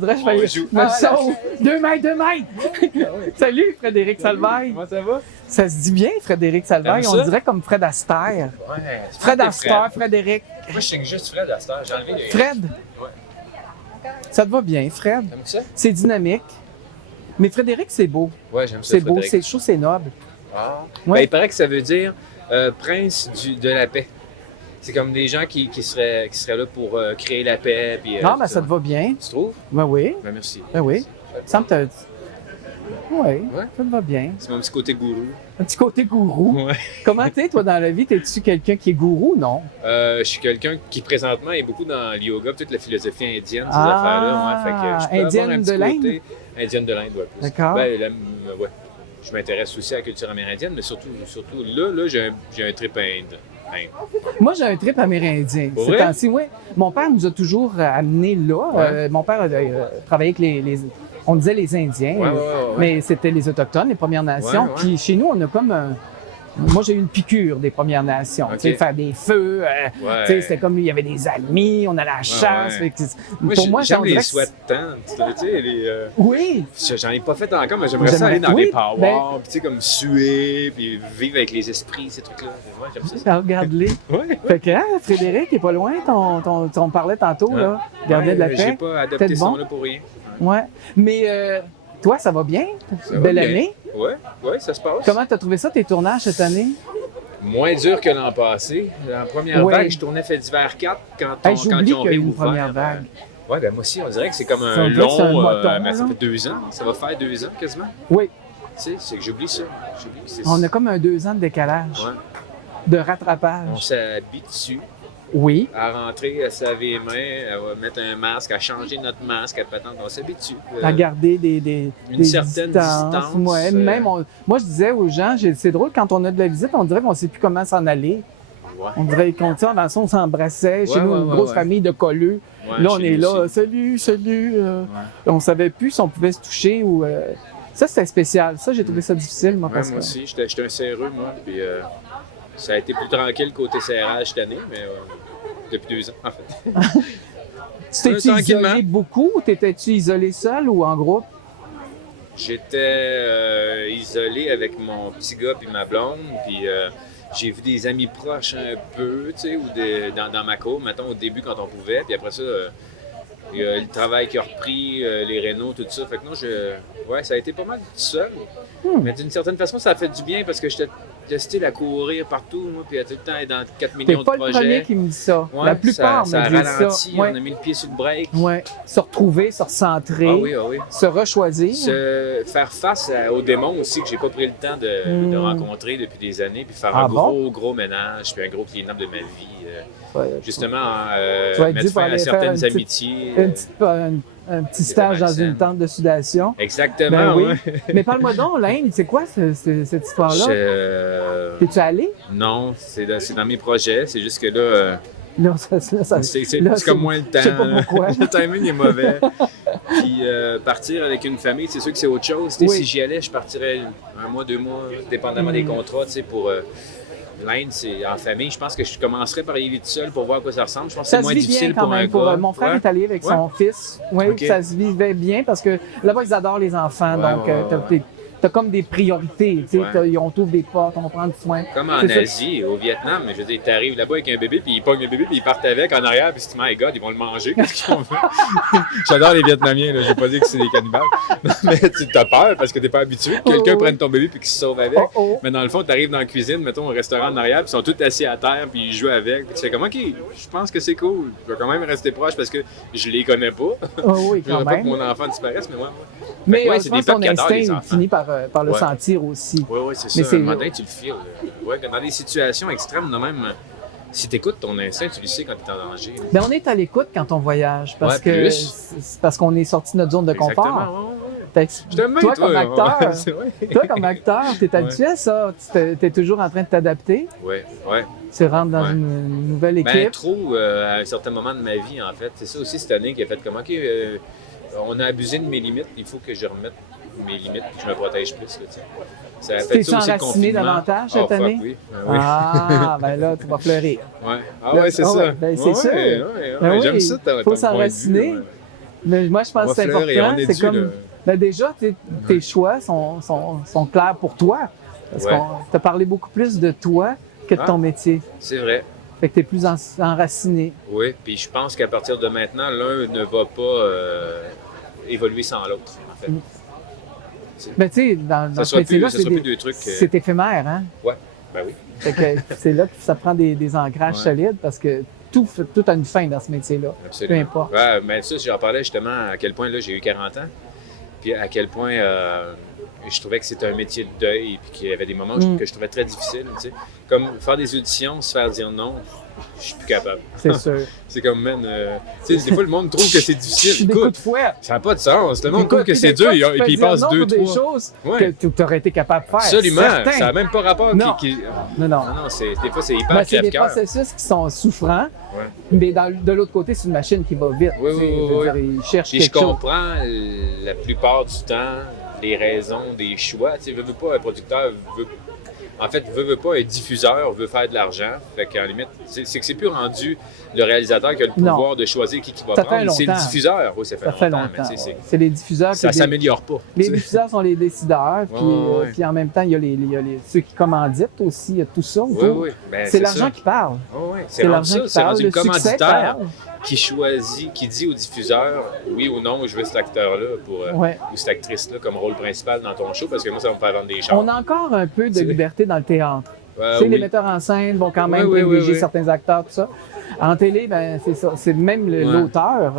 dirait que je me sauve. 2 mètres, 2 mètres! Salut, Frédéric Salvaille. Comment ça va? Ça se dit bien, Frédéric Salvaille. On dirait comme Fred Astaire. Ouais. Fred Astaire, Frédéric. Moi, je signe juste Fred Astaire. J'ai enlevé les... Fred? Ouais. Ça te va bien, Fred? T'aimes ça? C'est dynamique. Mais Frédéric, c'est beau. Ouais, j'aime ça. C'est beau, Frédéric. c'est chaud, c'est noble. Ah. Ouais. Ben, il paraît que ça veut dire prince de la paix. C'est comme des gens qui seraient là pour créer la paix. Puis, Non, tout mais ça te va bien. Tu trouves? Ben oui. Ben merci. Ben oui. Ça me te... Oui, Ouais. ça te va bien. C'est mon petit côté gourou. Un petit côté gourou. Ouais. Comment t'es, toi, dans la vie? T'es-tu quelqu'un qui est gourou, non? Je suis quelqu'un qui, présentement, est beaucoup dans le yoga, toute la philosophie indienne, ces affaires-là. Ouais, fait que je peux indienne avoir un de petit l'Inde? côté... Indienne de l'Inde, ouais. Plus. D'accord. Ben, ouais. Je m'intéresse aussi à la culture amérindienne, mais surtout là, j'ai un trip Inde. Moi, j'ai un trip amérindien. Pour Ces vrai? temps-ci, oui. Mon père nous a toujours amenés là. Ouais. Mon père travaillait avec on disait les Indiens, Ouais. mais c'était les Autochtones, les Premières Nations. Ouais, ouais. Puis chez nous, on a comme un... Moi, j'ai eu une piqûre des Premières Nations. Ok. Tu sais, faire des feux. Ouais. Tu sais, c'était comme il y avait des amis, on allait à la chasse. ouais. Fait que, Moi, pour moi, j'aime on les dirait que sweat-tents. Tu sais, Oui! j'en ai pas fait encore, mais j'aimerais ça aller dans Oui, des powwows, ben- puis tu sais, comme suer, puis vivre avec les esprits, ces trucs-là. Ouais, j'aime ça. Regarde-les. Ouais. Fait que, Frédéric est pas loin, on parlait tantôt, là. Gardien de la paix. J'ai pas adopté Peut-être ce bon. nom-là pour rien. Ouais. Mais toi, ça va bien? Ça va Belle bien. année. Ouais, ça se passe. Comment t'as trouvé ça, tes tournages cette année? Moins dur que l'an passé. En première Ouais. vague, je tournais Fait d'hiver 4 quand Hey, ils j'oublie ont qu'il y a eu une réouvert. première vague. Ouais, ben moi aussi, on dirait que c'est comme Ça, on un dirait que c'est un long... moton, ben, ça là. fait 2 ans. Ça va faire 2 ans quasiment. Oui. Tu sais, c'est que j'oublie ça. J'oublie que c'est On a comme un 2 ans de décalage, Ouais. de On rattrapage. s'habitue Oui. à rentrer, à se laver les mains, à mettre un masque, à changer notre masque, à patente. On s'habitue. À garder des certaine distance, Ouais. Même moi, je disais aux gens, c'est drôle, quand on a de la visite, on dirait qu'on ne sait plus comment s'en aller. Ouais. On dirait qu'on tient dans le sens, on s'embrassait. Chez Ouais, nous, ouais, une ouais, grosse ouais. famille de colleux. Ouais, Là, on chez est nous là, aussi. salut. On savait plus si on pouvait se toucher ou. Ça, c'était spécial. Ça, j'ai trouvé ça difficile, moi, Ouais, parce moi que. aussi, j'étais un serreux, moi. Puis ça a été plus tranquille côté serrage cette année, mais depuis 2 ans, en fait. Tu t'es-tu tranquillement. isolé beaucoup? T'étais-tu isolé seul ou en groupe? J'étais isolé avec mon petit gars puis ma blonde, puis j'ai vu des amis proches un peu, tu sais, ou dans ma cour, mettons, au début quand on pouvait, puis après ça, il y a le travail qui a repris, les rénaux, tout ça. Fait que non, ouais, ça a été pas mal tout seul. Mais d'une certaine façon, ça a fait du bien parce que j'étais style à courir partout, moi, puis à tout le temps être dans 4 T'es millions de pas le projets. premier qui me dit ça. Ouais, La plupart ça me a disent ralenti, ça. Ouais. on a mis le pied sur le break. Ouais. Se retrouver, se recentrer, Ah oui, ah oui. se rechoisir. Faire face aux démons aussi que j'ai pas pris le temps de rencontrer depuis des années, puis faire Ah un bon? gros ménage, puis un gros clean-up de ma vie. Ouais, Justement, tu vas être dû mettre pour fin à aller faire certaines une petite- amitiés. un petit stage dans malsaine. une tente de sudation. Exactement, Ben oui. ouais. Mais parle-moi donc, l'Inde, c'est quoi cette histoire-là? T'es-tu allé? Non, c'est dans mes projets. C'est juste que là, Là, c'est comme moins le temps. Je sais pas là. pourquoi. Le timing est mauvais. Puis partir avec une famille, c'est sûr que c'est autre chose. Tu sais, Oui. Si j'y allais, je partirais 1 mois, 2 mois, dépendamment des contrats, tu sais, pour... L'Inde, c'est en famille. Je pense que je commencerai par y aller tout seul pour voir à quoi ça ressemble. Je pense que Ça c'est se moins vit difficile bien quand pour un même. gars. Mon frère Ouais. est allé avec son fils. Oui, Ok. ça se vivait bien parce que là-bas, ils adorent les enfants. Ouais, donc, ouais. t'as comme des priorités. Tu sais, Ouais. on t'ouvre des portes, on prend soin. Comme en C'est ça. Asie, au Vietnam, je veux dire, t'arrives là-bas avec un bébé, puis ils pognent le bébé, puis ils partent avec en arrière, puis tu te dis, my God, ils vont le manger. Qu'est-ce qu'ils vont faire? J'adore les Vietnamiens, là. Je vais pas dire que c'est des cannibales. Mais tu as peur parce que t'es pas habitué que quelqu'un prenne ton bébé puis qu'il se sauve avec. Oh. Mais dans le fond, t'arrives dans la cuisine, mettons au restaurant en arrière, puis ils sont tous assis à terre, puis ils jouent avec. Puis tu fais comme, OK, je pense que c'est cool. Je vais quand même rester proche parce que je les connais pas. Oh oui, Je quand voudrais pas que même. mon enfant disparaisse, mais moi. Mais ouais, je c'est pense des que ton peuples qui adorent les instinct enfants. finit par le Ouais. sentir aussi. Oui, c'est Mais ça. c'est- Un matin, tu le files. Ouais, dans des situations extrêmes, de même, si tu écoutes ton instinct, tu le sais quand tu es en danger. Mais on est à l'écoute quand on voyage parce Ouais, que plus. c'est parce qu'on est sorti de notre zone de confort. Exactement, ouais. Fait que Je t'aime bien, toi, comme acteur, Ouais, c'est vrai. toi, comme acteur, t'es habitué à ça. T'es toujours en train de t'adapter. Ouais. Tu rentres dans Ouais. une nouvelle équipe. Ben, trop à un certain moment de ma vie, en fait. C'est ça aussi cette année qui a fait comme, OK, on a abusé de mes limites, il faut que je remette mes limites et que je me protège plus. Là, tu sais. Ça a fait T'es-tu ça aussi, le enraciné confinement. davantage Oh, cette fuck, année? oui. Oui. Ah, ben là, tu vas fleurir. Ouais. Ah Là, ouais, c'est ah ça. ouais, ben, c'est sûr. Ben oui, J'aime ça, ton faut point de vue, s'enraciner. ouais. Mais moi, je pense On que c'est va fleurir, on important. est C'est dû, comme, là. ben déjà, tes choix sont clairs pour toi. Parce Ouais. qu'on t'a parlé beaucoup plus de toi que de ton métier. C'est vrai. Fait que t'es plus enraciné. Oui, puis je pense qu'à partir de maintenant, l'un ne va pas évoluer sans l'autre, en fait. Mais tu sais, dans Ça ce sera métier-là, plus deux trucs. c'est éphémère, hein? Ouais, ben oui. Fait que c'est là que ça prend des ancrages Ouais. solides parce que tout a une fin dans ce métier-là. Absolument. Peu importe. Ouais, mais ça, j'en parlais justement à quel point là, j'ai eu 40 ans, puis à quel point je trouvais que c'était un métier de deuil, puis qu'il y avait des moments que je trouvais très difficiles. Tu sais. Comme faire des auditions, se faire dire non, je suis plus capable. C'est sûr. C'est comme, man, tu sais, des fois, le monde trouve que c'est difficile. Des coups Écoute, de fouet. ça n'a pas de sens. Le monde trouve que Puis c'est des fois, dur, tu et peux puis il dire passe non deux, pour des trois. choses Ouais. que tu aurais été capable de faire. Absolument. Certain. Ça n'a même pas rapport. Non. Non, Non. non, des fois, c'est hyper Ben, c'est des crève-cœur. processus qui sont souffrants, Ouais. mais de l'autre côté, c'est une machine qui va vite. Oui, tu sais, oui, je veux oui, dire, il cherche Puis je quelque chose. comprends la plupart du temps les raisons des choix. Tu sais, veut pas, un producteur veut. En fait, veut pas, un diffuseur veut faire de l'argent. Fait qu'en limite, c'est que c'est plus rendu le réalisateur qui a le pouvoir de choisir qui va Ça fait prendre. C'est le longtemps. diffuseur. Oui, ça fait longtemps. Mais tu sais, C'est les diffuseurs ça qui s'améliore pas. les tu sais. diffuseurs sont les décideurs, puis, ouais. puis en même temps, il y a ceux qui commanditent aussi, il y a tout ça. Oui, autour. oui. Ben, C'est l'argent ça. qui parle. Oh, oui. C'est rendu l'argent ça. qui C'est parle. rendu Le le succès commanditaire parle. qui choisit, qui dit au diffuseur oui ou non, je veux cet acteur-là Ouais. ou cette actrice-là comme rôle principal dans ton show parce que moi, ça va me faire vendre des chars. On a encore un peu de C'est- liberté dans le théâtre. Ouais, Tu sais, oui. les metteurs en scène vont quand même Oui, oui, privilégier oui. certains acteurs, tout ça. En télé, ben c'est ça. C'est même l'auteur.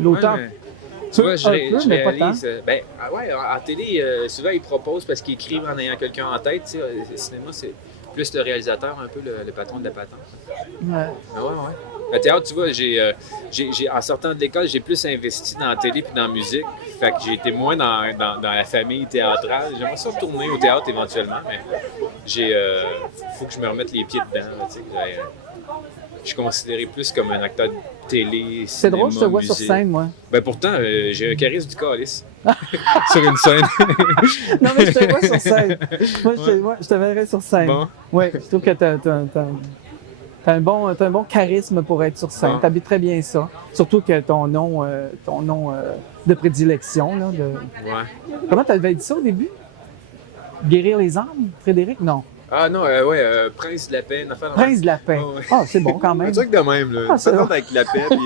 L'auteur. Ouais, mais tu vois, je un peu, mais pas réalise. En télé, souvent, ils proposent parce qu'ils écrivent en ayant quelqu'un en tête. Tu sais, le cinéma, c'est plus le réalisateur, un peu le patron de la patente. Ouais. Ah ouais. Le théâtre, tu vois, en sortant de l'école, j'ai plus investi dans la télé puis dans la musique. Fait que j'ai été moins dans la famille théâtrale. J'aimerais ça retourner au théâtre éventuellement, mais faut que je me remette les pieds dedans. Là, tu sais. Je suis considéré plus comme un acteur de télé, C'est cinéma, drôle, je te vois sur musique. scène, moi. Ben pourtant, j'ai un charisme du calice sur une scène. Non, mais je te vois sur scène. Moi, je te verrais sur scène. Bon. Oui, je trouve que t'as un bon charisme pour être sur scène. Bon. T'habites très bien ça. Surtout que ton nom de prédilection. Là, Ouais. Comment t'avais dit ça au début? Guérir les âmes, Frédéric? Non. Ah non, Prince de la paix, une affaire dans Prince de la paix. Ouais, ouais. Ah, c'est bon quand même. un truc de même, là. Ah, c'est Une bon. patente avec la paix, puis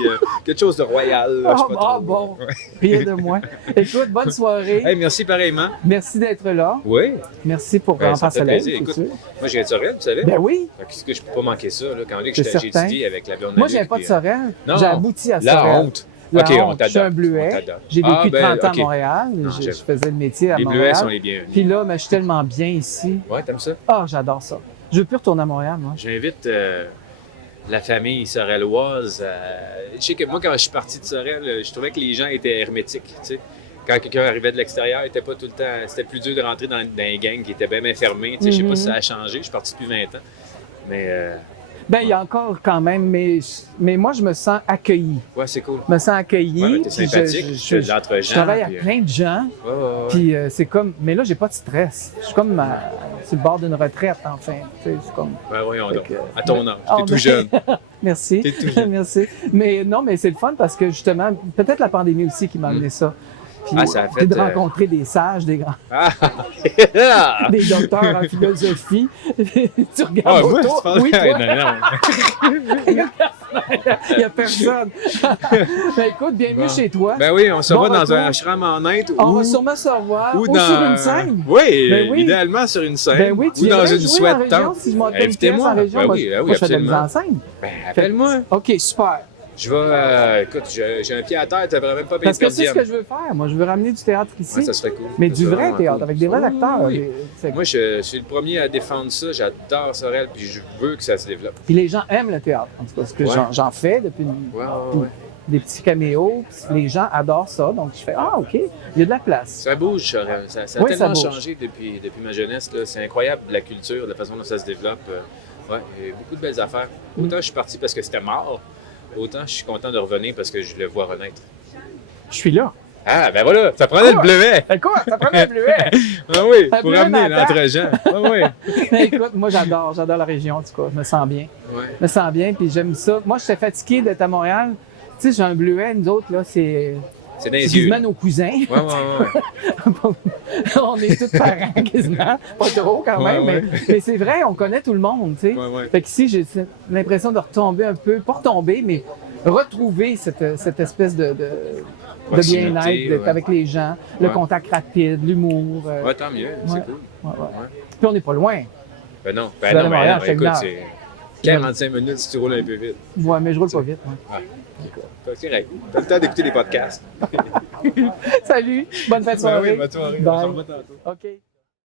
quelque chose de royal. Là, je sais pas trop. Bon. Ouais. Rien de moins. Écoute, bonne soirée. Hey, merci pareillement. Merci d'être là. Oui. Merci pour Ben, ça Enfant me fait Soleil. plaisir. c'est Écoute, sûr. moi, j'ai de Sorel, tu savais? Ben oui. Fait que c'est que je peux pas manquer ça, là. Quand on dit que C'est j'ai certain. étudié avec la blonde Moi, à je viens Luc, pas de puis, Sorel. non. J'ai abouti à La Sorel. honte. La OK, on honte. Je suis un t'adopte. bleuet. On t'adopte. J'ai vécu Ah, ben, 30 ans OK. à Montréal. Non, je j'aime. faisais le métier à Les Montréal. bleuets sont les bienvenus. Puis là, ben, je suis tellement bien ici. Ouais, t'aimes ça? Ah, j'adore ça. Je veux plus retourner à Montréal, moi. J'invite la famille sorelloise. Je sais que moi, quand je suis parti de Sorel, je trouvais que les gens étaient hermétiques. Tu sais. Quand quelqu'un arrivait de l'extérieur, il était pas tout le temps. C'était plus dur de rentrer dans les gangs qui étaient bien fermés. Tu sais. Je sais pas si ça a changé. Je suis parti depuis 20 ans. Mais Ben, il y a encore quand même, mais moi, je me sens accueilli. ouais, c'est cool. Je me sens accueilli. Ouais, mais t'es puis sympathique, tu fais de l'entre-gens, Je travaille puis, avec plein de gens. Ouais. Puis c'est comme. Mais là, j'ai pas de stress. Je suis comme sur le bord d'une retraite, enfin. Tu sais, c'est comme. Ben voyons donc. Fait que- À ton âge. Ah, T'es tout ben- jeune. Merci. T'es tout jeune. Merci. Mais non, mais c'est le fun parce que justement, peut-être la pandémie aussi qui m'a amené ça. Puis, Ah, ça a fait, puis de rencontrer des sages, des grands, Ah! des docteurs en philosophie. Tu regardes Ah, moi, autour. tu parles... Oui, toi. non. Il n'y a personne. Ben, écoute, bienvenue Bon. chez toi. Ben oui, on se Bon va dans retour. un ashram en Inde On ou, va sûrement se revoir ou ou dans... sur une scène. Oui, Ben oui. idéalement sur une scène. Ben oui, tu ou dans viendrais une jouer en sweat région tente. si je m'en donne une pièce Invitez-moi. en région. Ben Moi, oui, moi, je fais de la mise absolument. en scène. Ben, appelle-moi. OK, super. Je vais... écoute, j'ai un pied à terre, t'as vraiment pas payé Parce de que c'est ce gardienne. que je veux faire. Moi, je veux ramener du théâtre ici. Ouais, ça serait cool. Mais Ça du serait vrai vraiment théâtre, cool. avec des vrais Oui, acteurs. oui. C'est- Moi, je suis le premier à défendre ça. J'adore Sorel, puis je veux que ça se développe. Puis les gens aiment le théâtre. En tout cas, parce que Ouais. j'en fais depuis Ouais. des petits caméos. Puis les gens adorent ça. Donc, je fais « Ah, OK, il y a de la place. Ça bouge, Sorel. Ça a Oui, tellement ça bouge. changé depuis ma jeunesse. Là. C'est incroyable, la culture, la façon dont ça se développe. Ouais, il y a beaucoup de belles affaires. Autant je suis parti parce que c'était mort, autant je suis content de revenir parce que je le vois renaître. » Je suis là. Ah, ben voilà, ça prenait le bleuet. Ben quoi? Ça prend un bleuet. Ah oui, Un pour bleuet ramener dans la l'entre-gens. Ah oui. Mais écoute, moi, j'adore la région, en tout cas. Je me sens bien. Ouais. Je me sens bien, puis j'aime ça. Moi, j'étais fatigué d'être à Montréal. Tu sais, j'ai un bleuet, nous autres, là, c'est C'est dans c'est les yeux. quasiment nos cousins. Ouais. On est tous parents quasiment. Pas trop quand même, Ouais. mais c'est vrai, on connaît tout le monde, tu sais. Ouais. Fait qu'ici, j'ai l'impression de retomber un peu, pas retomber, mais retrouver cette espèce de Proximité, bien-être, d'être ouais. avec les gens, le Ouais. contact rapide, l'humour. Ouais, tant mieux, c'est Ouais. cool. Ouais. Ouais. Puis on n'est pas loin. Ben non, Tu vas aller à Montréal, non, chaque écoute, heure. c'est 45 minutes si tu roules un peu vite. Ouais, mais je roule pas vite. Ouais. C'est correct. T'as le temps d'écouter les podcasts. Salut, bonne fin de Ben soirée. oui, bonne soirée. On Bye. s'en revoit tantôt. OK.